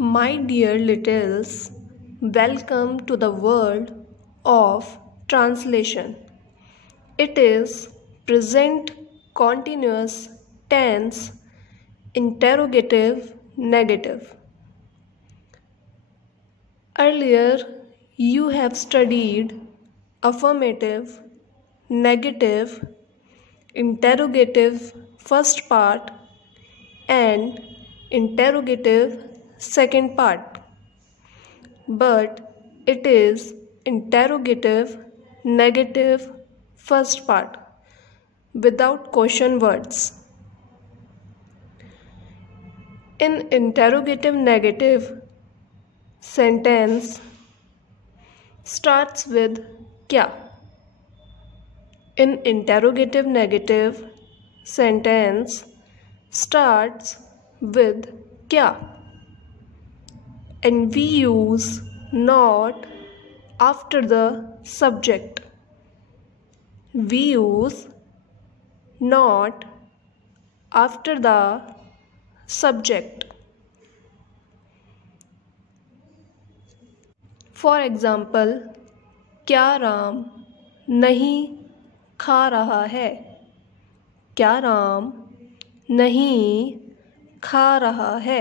My dear littles, welcome to the world of translation. It is present continuous tense interrogative negative. Earlier, you have studied affirmative, negative, interrogative first part and interrogative second part, but it is interrogative negative first part without question words. In interrogative negative, sentence starts with kya. In interrogative negative, sentence starts with kya, and we use not after the subject. We use not after the subject. For example, क्या राम नहीं खा रहा है? क्या राम नहीं खा रहा है?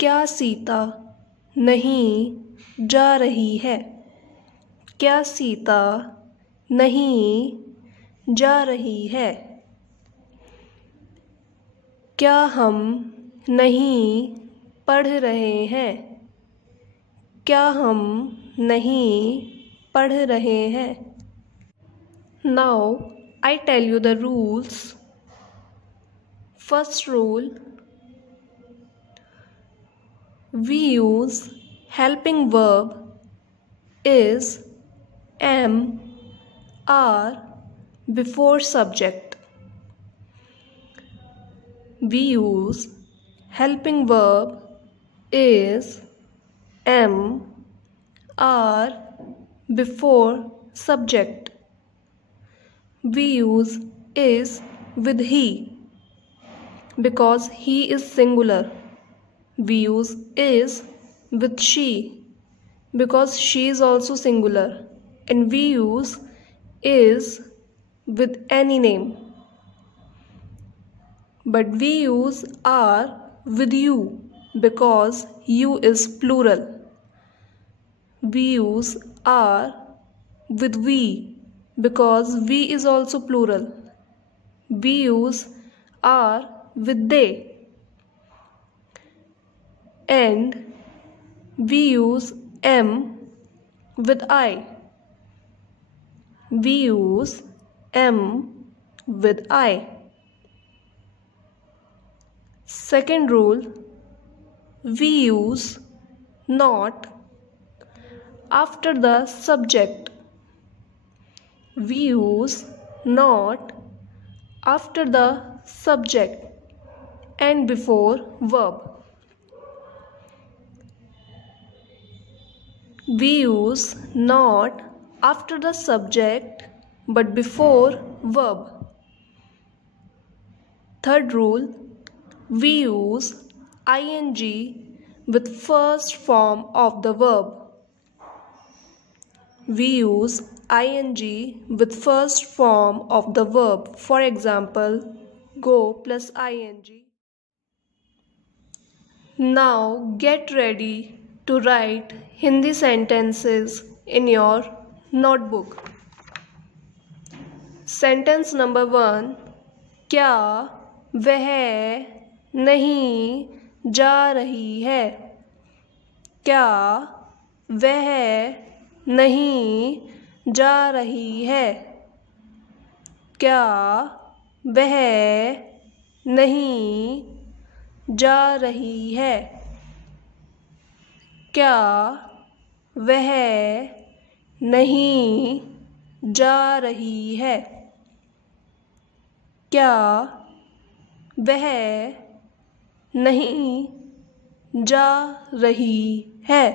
क्या सीता नहीं जा रही है? क्या सीता नहीं जा रही है? क्या हम नहीं पढ़ रहे हैं? क्या हम नहीं पढ़ रहे हैं? Now I tell you the rules. First rule, we use helping verb is am, are before subject. We use helping verb is am, are before subject. We use is with he because he is singular. We use is with she because she is also singular, and we use is with any name. But we use are with you because you is plural. We use are with we because we is also plural. We use are with they, and we use am with I. We use am with I. Second rule, we use not after the subject. We use not after the subject and before verb. We use not after the subject but before verb. Third rule, we use ing with first form of the verb. We use ing with first form of the verb. For example, go plus ing. Now get ready to write Hindi sentences in your notebook. Sentence number 1, क्या वह नहीं जा रही है? क्या वह नहीं जा रही है? क्या वह नहीं जा रही है? क्या वह नहीं जा रही है? क्या वह नहीं जा रही है?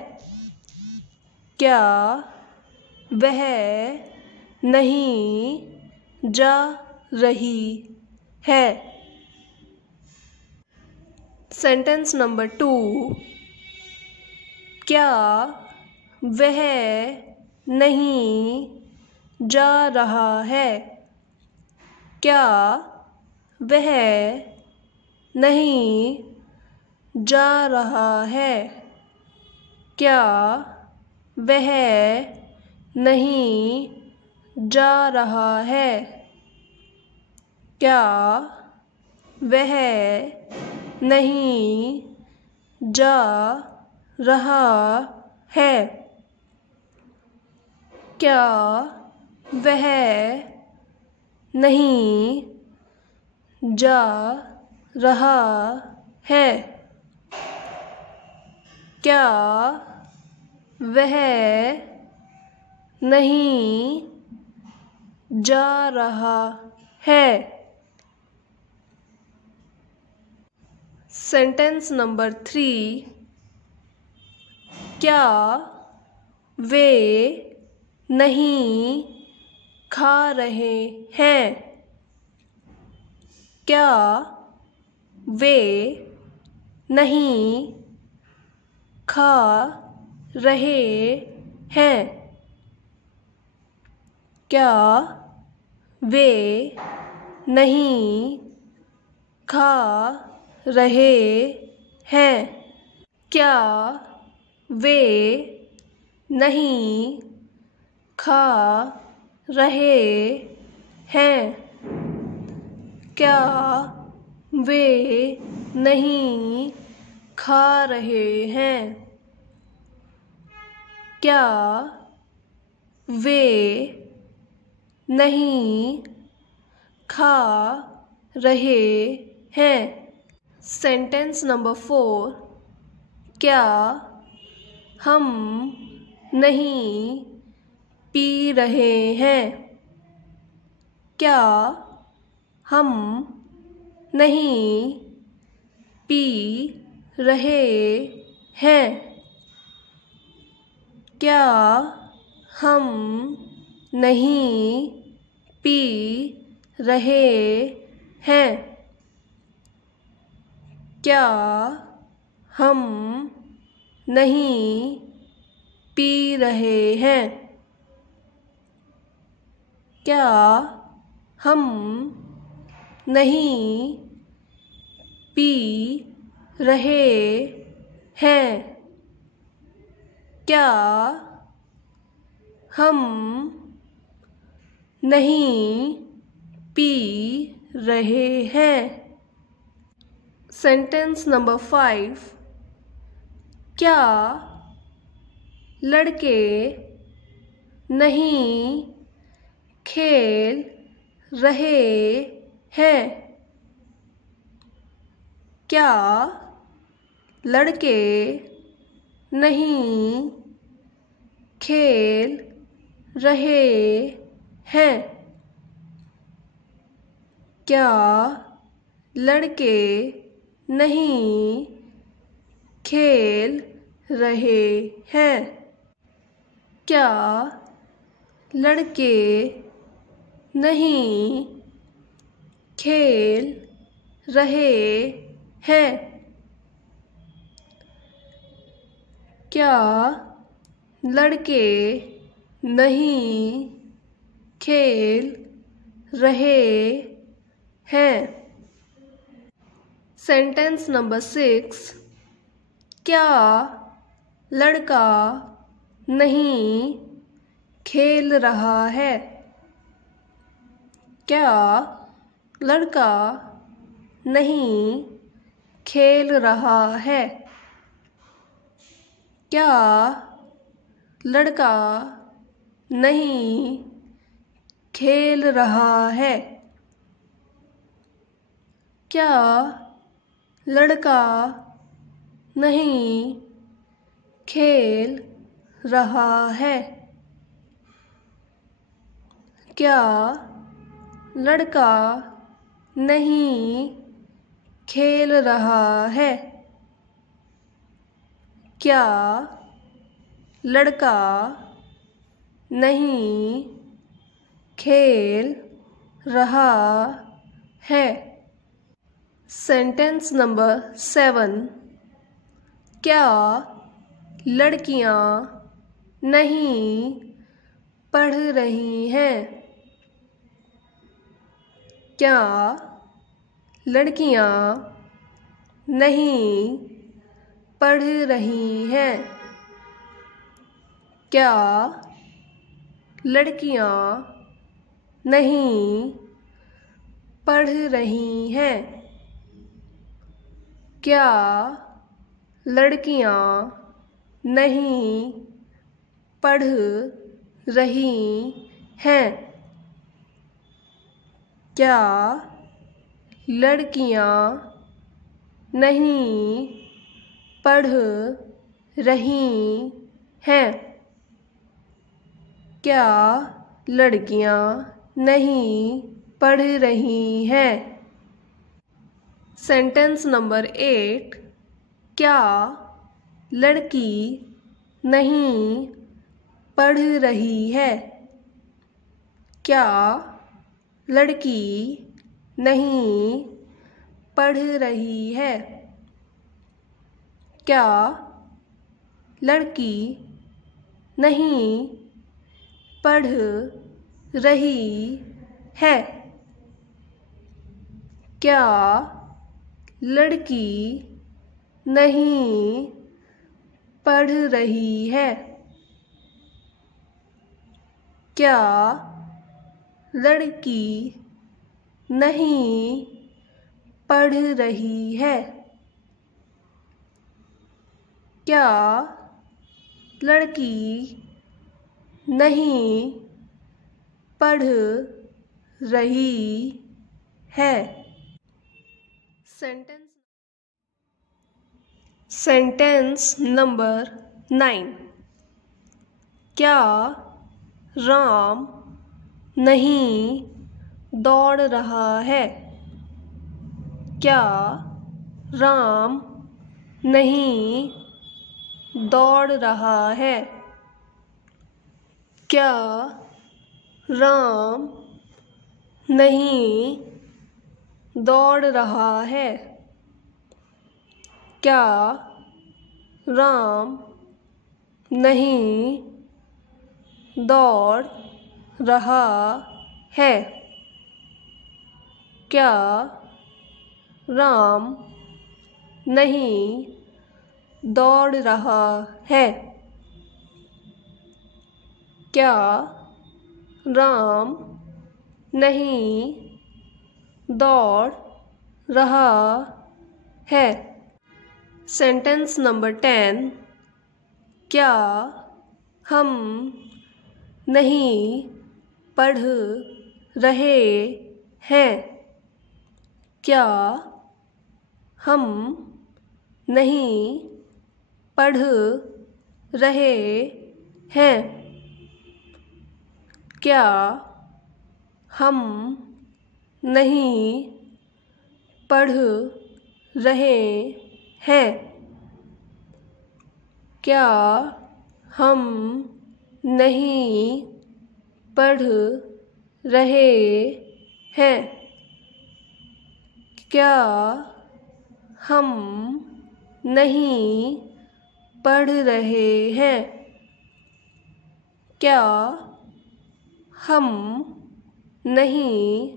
क्या वह नहीं जा रही है? सेंटेंस नंबर 2, क्या वह नहीं जा रहा है? क्या वह नहीं जा रहा है? क्या वह नहीं जा रहा है? क्या वह नहीं जा रहा है? क्या वह नहीं जा रहा है? क्या वह नहीं जा रहा है? सेंटेंस नंबर 3, क्या वे नहीं खा रहे हैं? क्या वे नहीं खा रहे हैं? क्या वे नहीं खा रहे हैं? क्या वे नहीं खा रहे हैं? क्या वे नहीं खा रहे हैं? क्या वे नहीं खा रहे हैं? सेंटेंस नंबर 4, क्या हम नहीं पी रहे हैं? क्या हम नहीं पी रहे हैं? क्या हम नहीं पी रहे हैं? क्या हम नहीं पी रहे हैं? क्या हम नहीं पी रहे हैं? क्या हम नहीं पी रहे हैं? सेंटेंस नंबर 5, क्या लड़के नहीं खेल रहे हैं? क्या लड़के नहीं खेल रहे हैं? क्या लड़के नहीं खेल रहे हैं? क्या लड़के नहीं खेल रहे हैं? क्या लड़के नहीं खेल रहे हैं? सेंटेंस नंबर 6, क्या लड़का नहीं खेल रहा है? क्या लड़का नहीं खेल रहा है? क्या लड़का नहीं खेल रहा है? क्या लड़का नहीं खेल रहा है? क्या लड़का नहीं खेल रहा है? क्या लड़का नहीं खेल रहा है? Sentence number 7। क्या लड़कियां नहीं पढ़ रही हैं? क्या लड़कियां नहीं पढ़ रही हैं? क्या लड़कियां नहीं पढ़ रही हैं? क्या लड़कियां नहीं पढ़ रही हैं? क्या लड़कियां नहीं पढ़ रही हैं? क्या लड़कियां नहीं पढ़ रही हैं? Sentence number 8। क्या लड़की नहीं पढ़ रही है? क्या लड़की नहीं पढ़ रही है? क्या लड़की नहीं पढ़ रही है? क्या लड़की नहीं पढ़ रही है? क्या लड़की नहीं पढ़ रही है? क्या लड़की नहीं पढ़ रही है? Sentence number 9। क्या राम नहीं दौड़ रहा है? क्या राम नहीं दौड़ रहा है? क्या राम नहीं दौड़ रहा है? क्या राम नहीं दौड़ रहा है? क्या राम नहीं दौड़ रहा है? क्या राम नहीं दौड़ रहा है? Sentence number 10। क्या हम नहीं पढ़ रहे हैं? क्या हम नहीं पढ़ रहे हैं? क्या हम नहीं पढ़ रहे हैं? क्या हम नहीं पढ़ रहे हैं? क्या हम नहीं पढ़ रहे हैं? क्या हम नहीं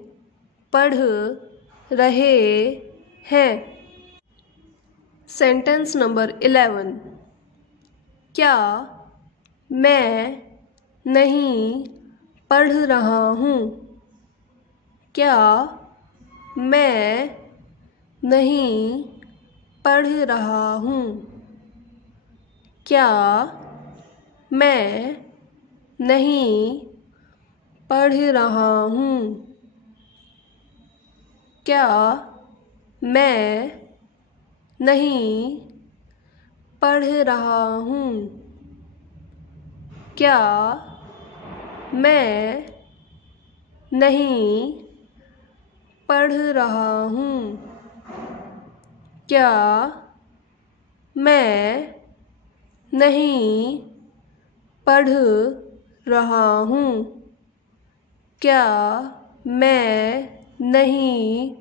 पढ़ रहे हैं? Sentence number 11। क्या मैं नहीं पढ़ रहा हूँ? क्या मैं नहीं पढ़ रहा हूँ? क्या मैं नहीं पढ़ रहा हूँ? क्या मैं नहीं पढ़ रहा हूँ? क्या मैं नहीं पढ़ रहा हूँ? क्या मैं नहीं पढ़ रहा हूँ? क्या मैं नहीं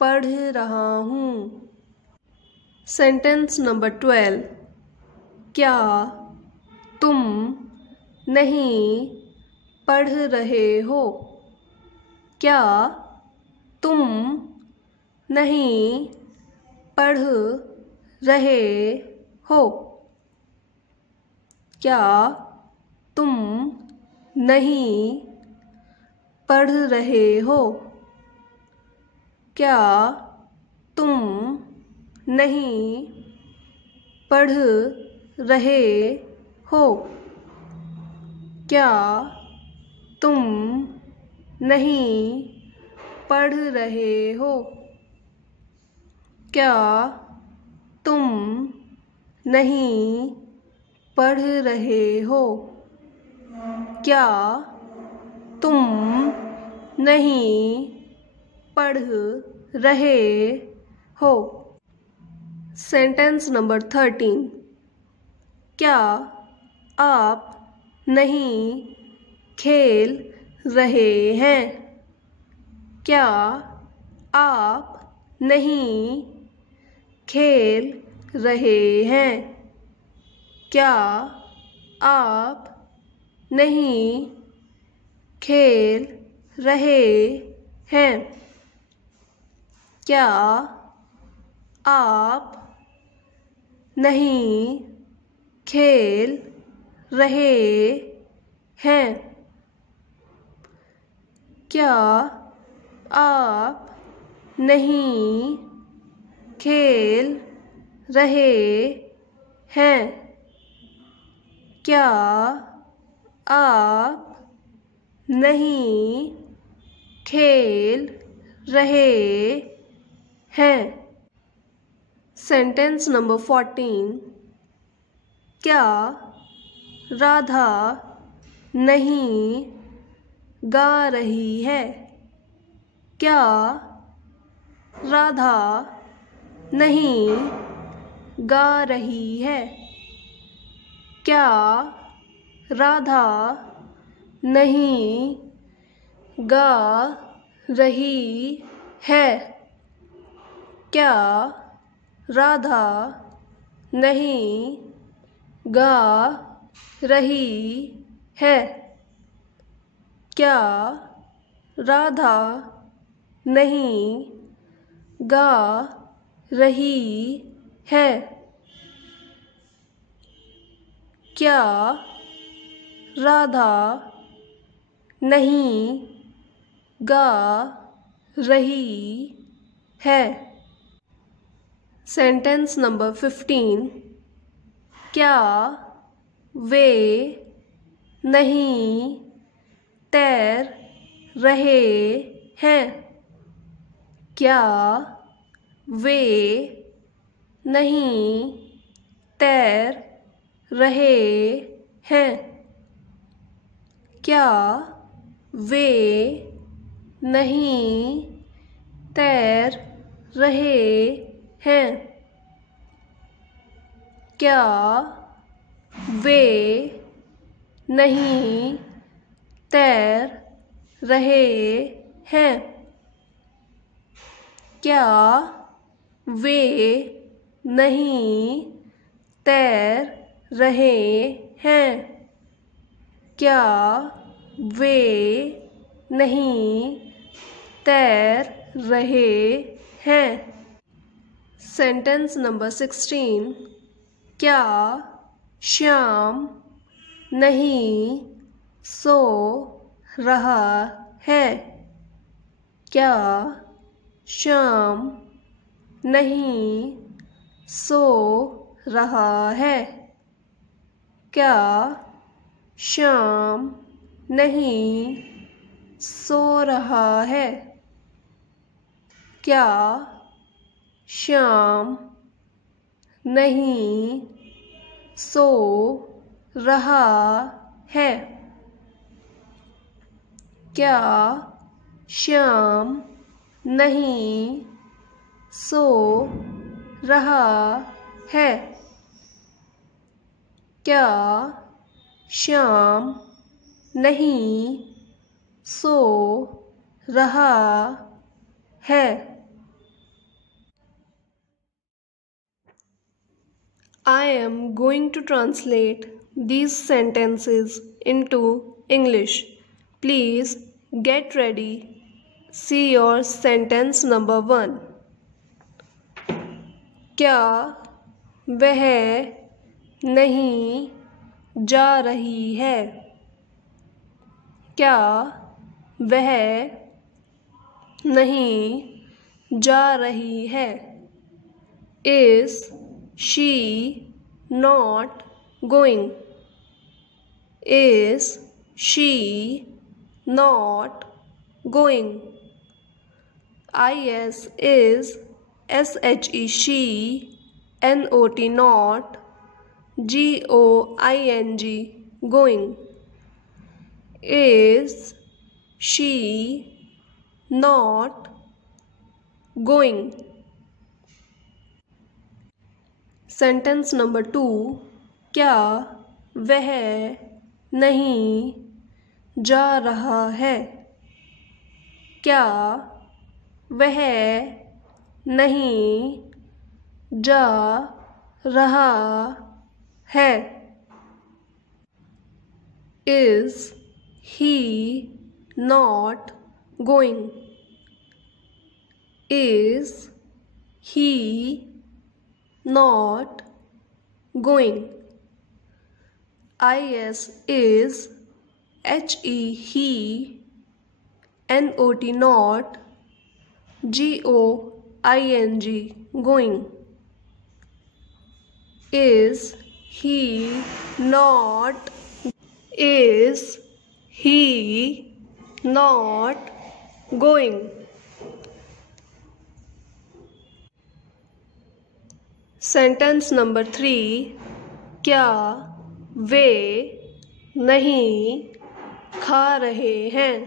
पढ़ रहा हूँ। Sentence number 12। क्या तुम नहीं पढ़ रहे हो? क्या तुम नहीं पढ़ रहे हो? क्या तुम नहीं पढ़ रहे हो? क्या तुम नहीं पढ़ रहे हो? क्या तुम नहीं पढ़ रहे हो? क्या तुम नहीं पढ़ रहे हो? क्या तुम नहीं पढ़ रहे हो? Sentence number 13। क्या आप नहीं खेल रहे हैं? क्या आप नहीं खेल रहे हैं? क्या आप नहीं खेल रहे हैं? क्या आप नहीं खेल रहे हैं? क्या आप नहीं खेल रहे हैं? क्या आप नहीं खेल रहे हैं? Sentence number 14। क्या राधा नहीं गा रही है? क्या राधा नहीं गा रही है? क्या राधा नहीं गा रही है? क्या राधा नहीं गा रही है? क्या राधा नहीं गा रही है? क्या राधा नहीं गा रही है? Sentence number 15। क्या वे नहीं तैर रहे हैं? क्या वे नहीं तैर रहे हैं? क्या वे नहीं तैर रहे हैं? क्या वे नहीं तैर रहे हैं? क्या वे नहीं तैर रहे हैं? क्या वे नहीं तैर रहे हैं? Sentence number 16। क्या श्याम नहीं सो रहा है? क्या श्याम नहीं सो रहा है? क्या श्याम नहीं सो रहा है? क्या श्याम नहीं सो रहा है? क्या श्याम नहीं सो रहा है? क्या श्याम नहीं सो रहा है? I am going to translate these sentences into English. Please get ready. See your sentence number 1. क्या वह नहीं जा रही है? क्या वह नहीं जा रही है? Is she not going? Is she not going? Is she, not, going, going. Is she not going? Sentence number 2. क्या वह नहीं जा रहा है? क्या वह नहीं जा रहा है? Is he not going? Is he not going? Is he, not, going. Is he not? Is he not going? Sentence number 3. क्या वे नहीं खा रहे हैं?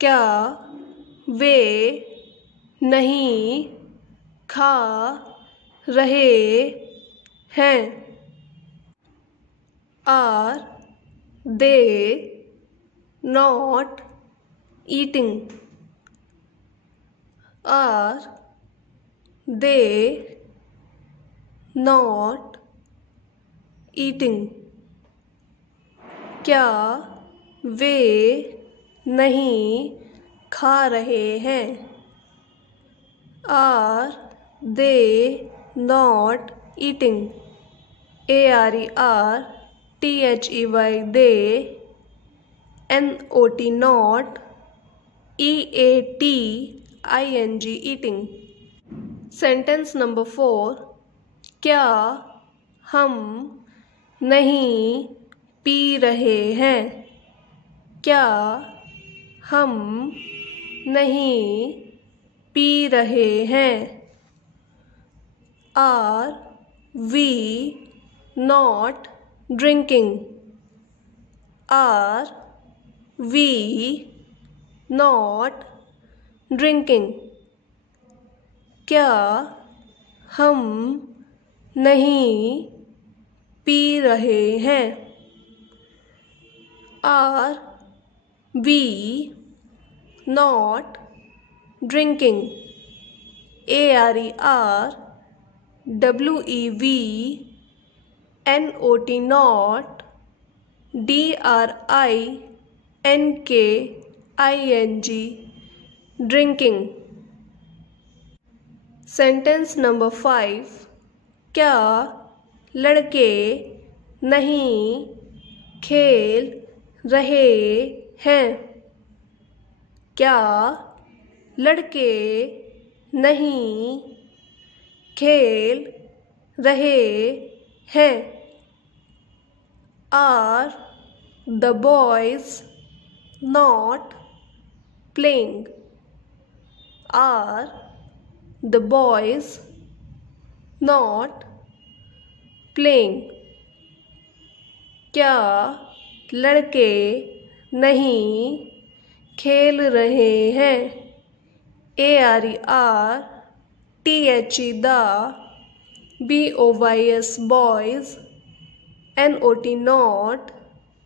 क्या वे नहीं खा रहे हैं? Are they not eating? Are they not eating? क्या वे नहीं खा रहे हैं? Are they not eating? ARER THEY they, NOT not, EATING eating. Sentence number 4. क्या हम नहीं पी रहे हैं? क्या हम नहीं पी रहे हैं? Are we not drinking? Are we not drinking? क्या हम नहीं पी रहे हैं? Are we not drinking? ARER WEV NOT not, DRINKING drinking. Sentence number 5. क्या लड़के नहीं खेल रहे हैं? क्या लड़के नहीं खेल रहे हैं? Are the boys not playing? Are the boys not playing? क्या लड़के नहीं खेल रहे हैं? ARER THE the, BOYS boys, NOT not,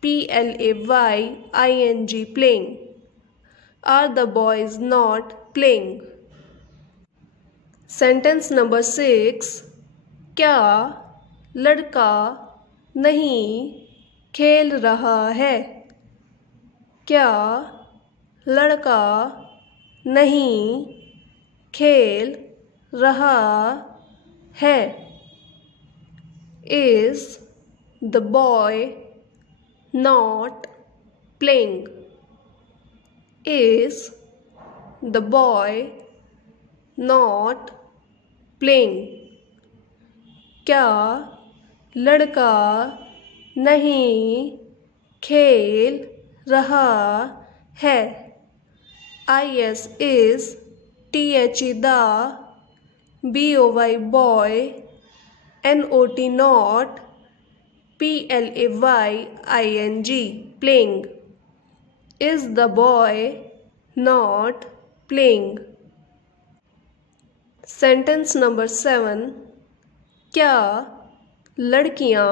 PLAYING playing. Are the boys not playing? Sentence number 6. क्या लड़का नहीं खेल रहा है? क्या लड़का नहीं खेल रहा है? Is the boy not playing? Is the boy not playing? क्या लड़का नहीं खेल रहा है? Is the boy boy, not not playing, playing. Is the boy not playing? Sentence number 7. क्या लड़कियां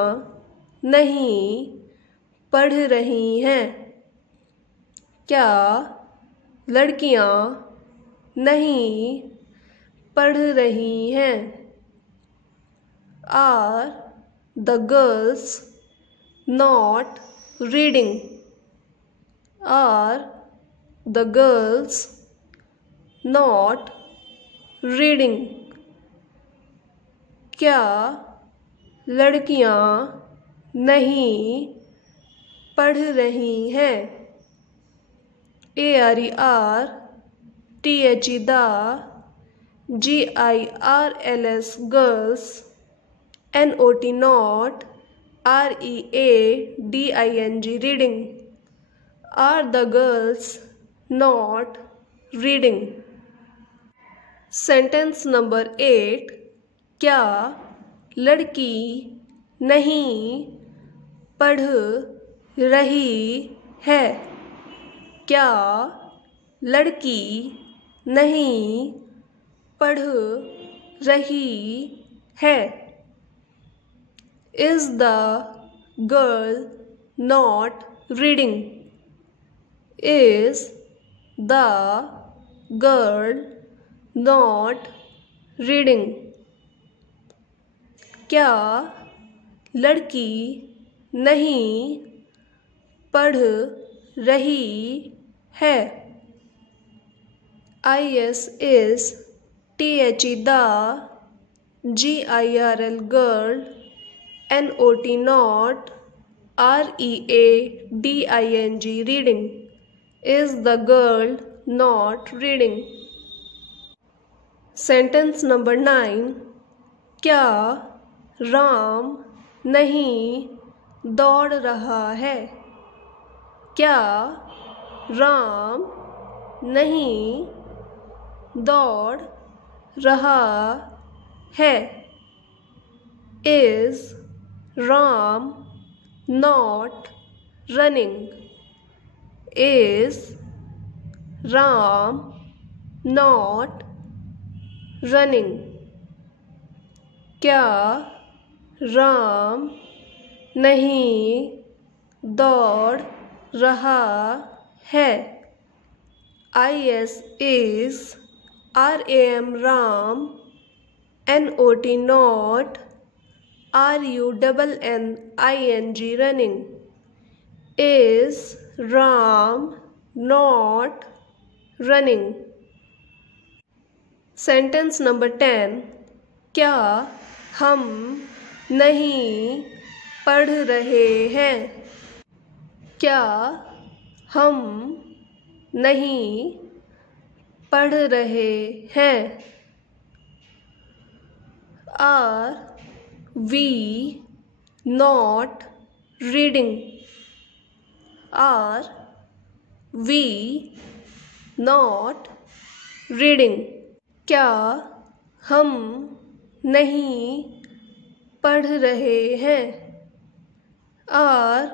नहीं पढ़ रही हैं? क्या लड़कियां नहीं पढ़ रही हैं? Are the girls not reading? Are the girls not reading? क्या लड़कियां नहीं पढ़ रही हैं? girls, girls, not not reading, reading. Are the girls not reading? Sentence number 8. क्या लड़की नहीं पढ़ रही है? क्या लड़की नहीं पढ़ रही है? Is the girl not reading? Is the girl not reading? क्या लड़की नहीं पढ़ रही है? is the girl, girl, not not reading, reading. Is the girl not reading? Sentence number 9. क्या राम नहीं दौड़ रहा है? क्या राम नहीं दौड़ रहा है? Is Ram not running? Is Ram not running? क्या राम नहीं दौड़ रहा है? is ram, Ram, not not running, running. Is Ram not running? Sentence number 10. क्या हम नहीं पढ़ रहे हैं? क्या हम नहीं पढ़ रहे हैं? Are we not reading? Are we not reading? क्या हम नहीं पढ़ रहे हैं? Are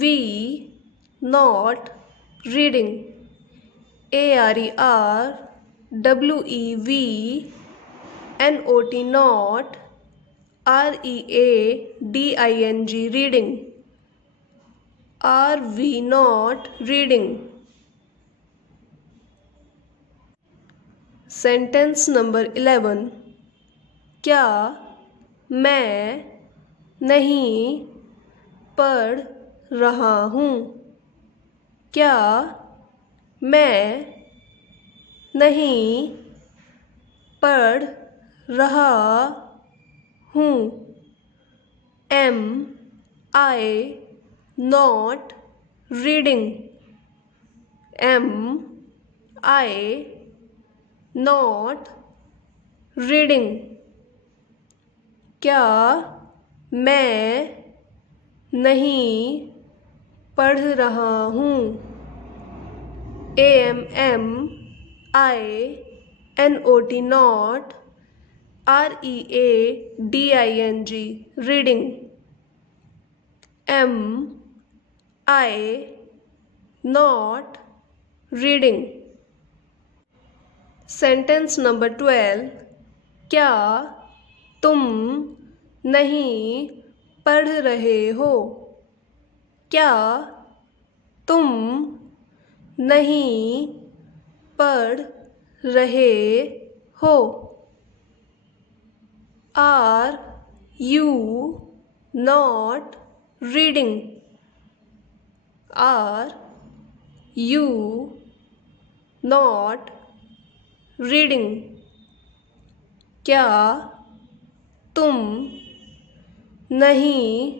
we not reading? not reading, reading. Are we not reading? Sentence number 11. क्या मैं नहीं पढ़ रहा हूँ। क्या मैं नहीं पढ़ रहा हूँ? Am I not reading? Am I not reading? क्या मैं नहीं पढ़ रहा हूँ? AMMINOT not READING reading. Am I not reading? Sentence number 12. क्या तुम नहीं पढ़ रहे हो? क्या तुम नहीं पढ़ रहे हो? Are you not reading? Are you not reading? क्या तुम नहीं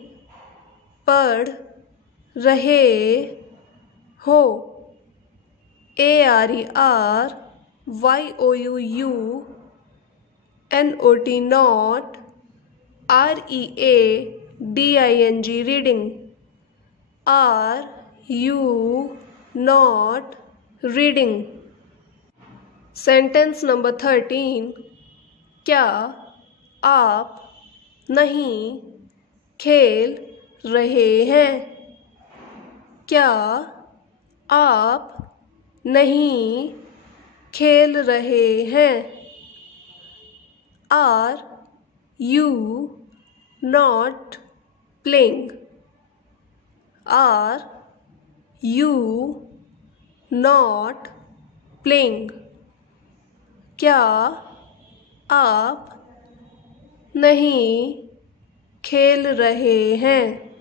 पढ़ रहे हो? ARERYOUNOT not READING reading. Are you not reading? Sentence number 13. क्या आप नहीं खेल रहे हैं? क्या आप नहीं खेल रहे हैं? Are you not playing? Are you not playing? क्या आप नहीं खेल रहे हैं?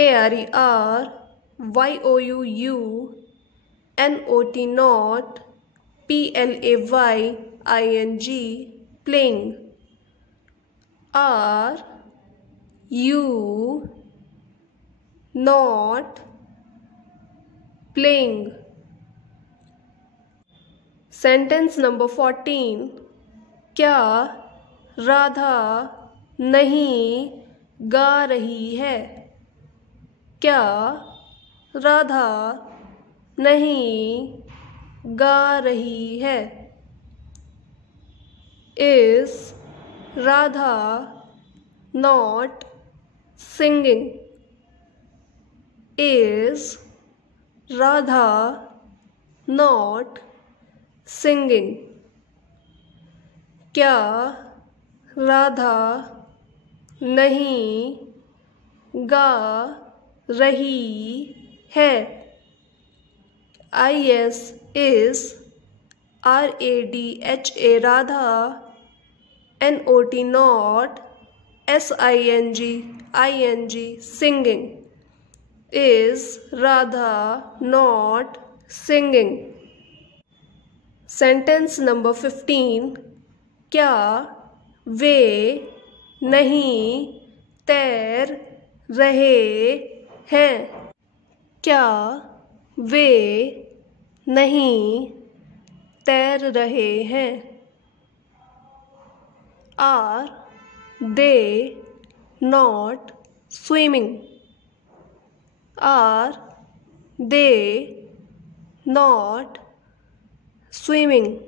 ARERYOUNOT not PLAYING playing. Are you not playing? Sentence number 14. क्या राधा नहीं गा रही है? क्या राधा नहीं गा रही है? Is Radha not singing? Is Radha not singing? क्या राधा नहीं गा रही है? Is RADHA Radha NOT not SINGING singing. Is Radha not singing? Sentence number 15. क्या वे नहीं तैर रहे हैं? क्या वे नहीं तैर रहे हैं? Are they not swimming? Are they not swimming?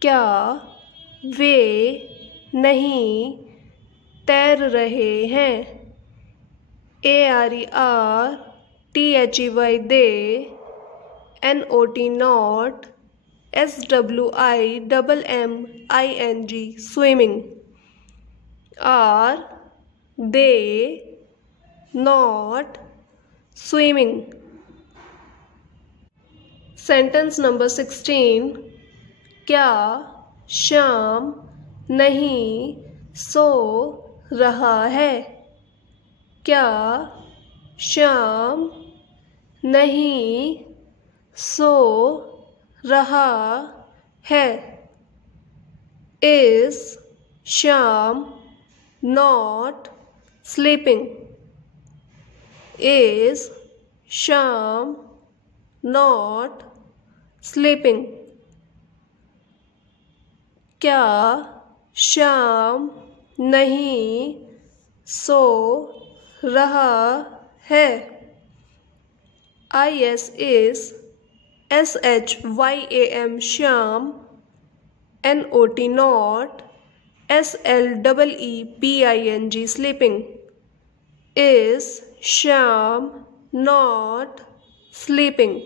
क्या वे नहीं तैर रहे हैं? ARERTHEY they NOT not SWIMMING swimming. Are they not swimming? Sentence number 16. क्या श्याम नहीं सो रहा है। क्या श्याम नहीं सो रहा है? Is Shyam not sleeping? Is Shyam not sleeping? क्या श्याम नहीं सो रहा है? IS is SHYAM Shyam, NOT not, SLEEPING sleeping. Is Shyam not sleeping?